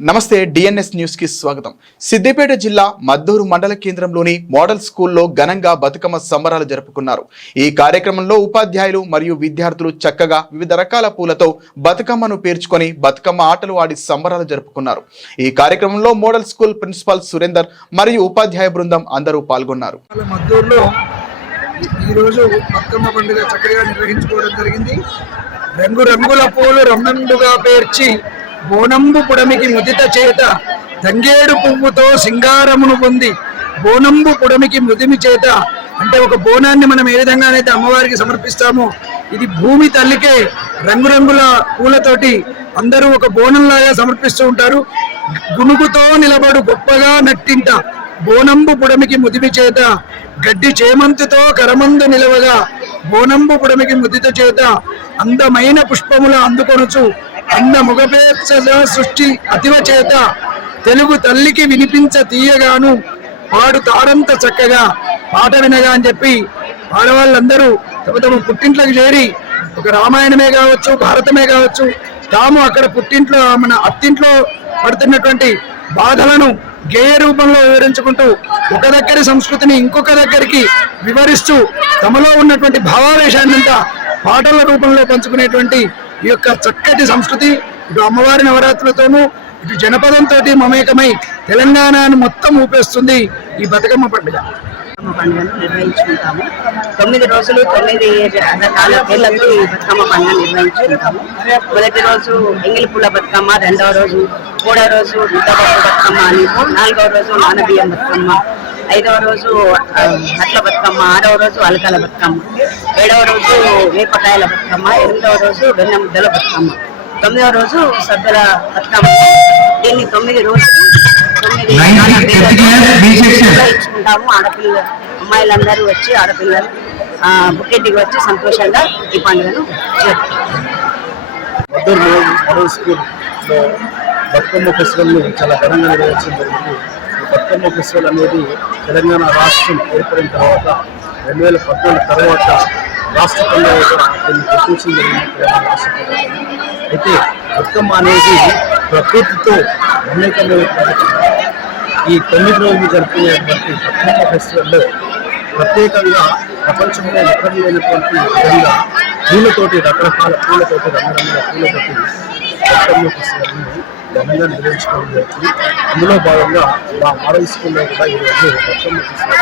నమస్తే DNS news కి స్వాగతం. సిద్దిపేట జిల్లా మద్దూరు మండల కేంద్రంలోని మోడల్ స్కూల్లో ఘనంగా బతుకమ్మ సంబరాలు జరుపుకున్నారు. ఈ కార్యక్రమంలో ఉపాధ్యాయులు మరియు విద్యార్థులు చక్కగా వివిధ రకాల పూలతో బతుకమ్మను పేర్చుకొని బతుకమ్మ ఆటలు ఆడి సంబరాలు జరుపుకున్నారు. ఈ కార్యక్రమంలో మోడల్ స్కూల్ ప్రిన్సిపాల్ సురేందర్ మరియు ఉపాధ్యాయ బృందం అందరూ పాల్గొన్నారు. ఈరోజు బతుకమ్మ పండుగ చక్కగా నిర్వహించుకోవడం జరిగింది. రంగురంగుల పూలు రమ్మండుగా పేర్చి బోనంబు పుడమికి ముదిత చేత తంగేడు పువ్వుతో సింగారమును పొంది బోనంబు పుడమికి ముదిమి చేత అంటే ఒక బోనాన్ని మనం ఏ విధంగానైతే అమ్మవారికి సమర్పిస్తామో ఇది భూమి తల్లికే రంగురంగుల పూలతోటి అందరూ ఒక బోనంలాగా సమర్పిస్తూ ఉంటారు. గునుగుతో నిలబడు గొప్పగా నట్టింట బోనంబు పుడమికి ముదిమి చేత గడ్డి చేమంతితో కరమందు నిలవగా బోనంబు పుడమికి ముదిత చేత అందమైన పుష్పముల అందుకొనుచు అన్న ముగపేక్ష సృష్టి అతివ చేత తెలుగు తల్లికి వినిపించ తీయగాను పాడు తారంత చక్కగా పాట వినగా అని చెప్పి ఆడవాళ్ళందరూ తమ తమ పుట్టింట్లోకి చేరి ఒక రామాయణమే కావచ్చు, భారతమే కావచ్చు, తాము అక్కడ పుట్టింట్లో మన అత్తింట్లో పడుతున్నటువంటి బాధలను గేయ రూపంలో వివరించుకుంటూ ఒక దగ్గరి సంస్కృతిని ఇంకొక దగ్గరికి వివరిస్తూ తమలో ఉన్నటువంటి భావావేశాన్నంతా పాటల రూపంలో పంచుకునేటువంటి ఈ యొక్క చక్కటి సంస్కృతి ఇటు అమ్మవారి నవరాత్రులతోనూ ఇటు జనపదంతో మమేకమై తెలంగాణను మొత్తం ఊపేస్తుంది ఈ బతుకమ్మ పండుగ. పండుగను నిర్వహించుకుంటాము. 9 రోజులు 9 రకాల పేర్లతో ఈ బతుకమ్మ పండుగ నిర్వహించుకుంటాము. మొదటి రోజు ఎంగిలి పూల బతుకమ్మ, రెండవ రోజు మూడవ రోజు ముద్దపప్పు బతుకమ్మ అని, 4వ రోజు నానబియ్యం బతుకమ్మ, 5వ రోజు అట్ల బతుకమ్మ, 6వ రోజు అలకల బతుకమ్మ, 7వ రోజు వేపకాయల బతుకమ్మ, 8వ రోజు వెన్న ముద్దల బతుకమ్మ, 9వ రోజు సద్దుల బతుకమ్మ. దీన్ని 9 రోజులు 9 నిర్వహించుకుంటాము. ఆడపిల్లలు అమ్మాయిలందరూ వచ్చి ఆడపిల్లలు బుక్కెట్టికి వచ్చి సంతోషంగా ఈ పండుగను బతుకమ్మ ఫెస్టివల్ చాలా ఘనంగా నిర్వహించడం జరిగింది. బతుకమ్మ ఫెస్టివల్ అనేది తెలంగాణ రాష్ట్రం ఏర్పడిన తర్వాత 2014 తర్వాత రాష్ట్ర పండుగగా దీన్ని గుర్తించడం జరిగింది తెలంగాణ రాష్ట్ర పండుగ. అయితే బతుకమ్మ అనేది ప్రకృతితో మమేకమైనటువంటి ఈ 9 రోజులు జరుపుకునేటువంటి బతుకమ్మ ఫెస్టివల్లో ప్రత్యేకంగా ప్రపంచంలో ఎక్కడ లేనటువంటి విధంగా పూలతోటి, రకరకాల పూలతోటి, రంగురంగుల పూలతోటి బతుకమ్మ ఫెస్టివల్ని ఘనంగా నిర్వహించుకోవడం జరుగుతుంది. అందులో భాగంగా మా మోడల్ స్కూల్లో కూడా ఈరోజు బతుకమ్మ ఫెస్టివల్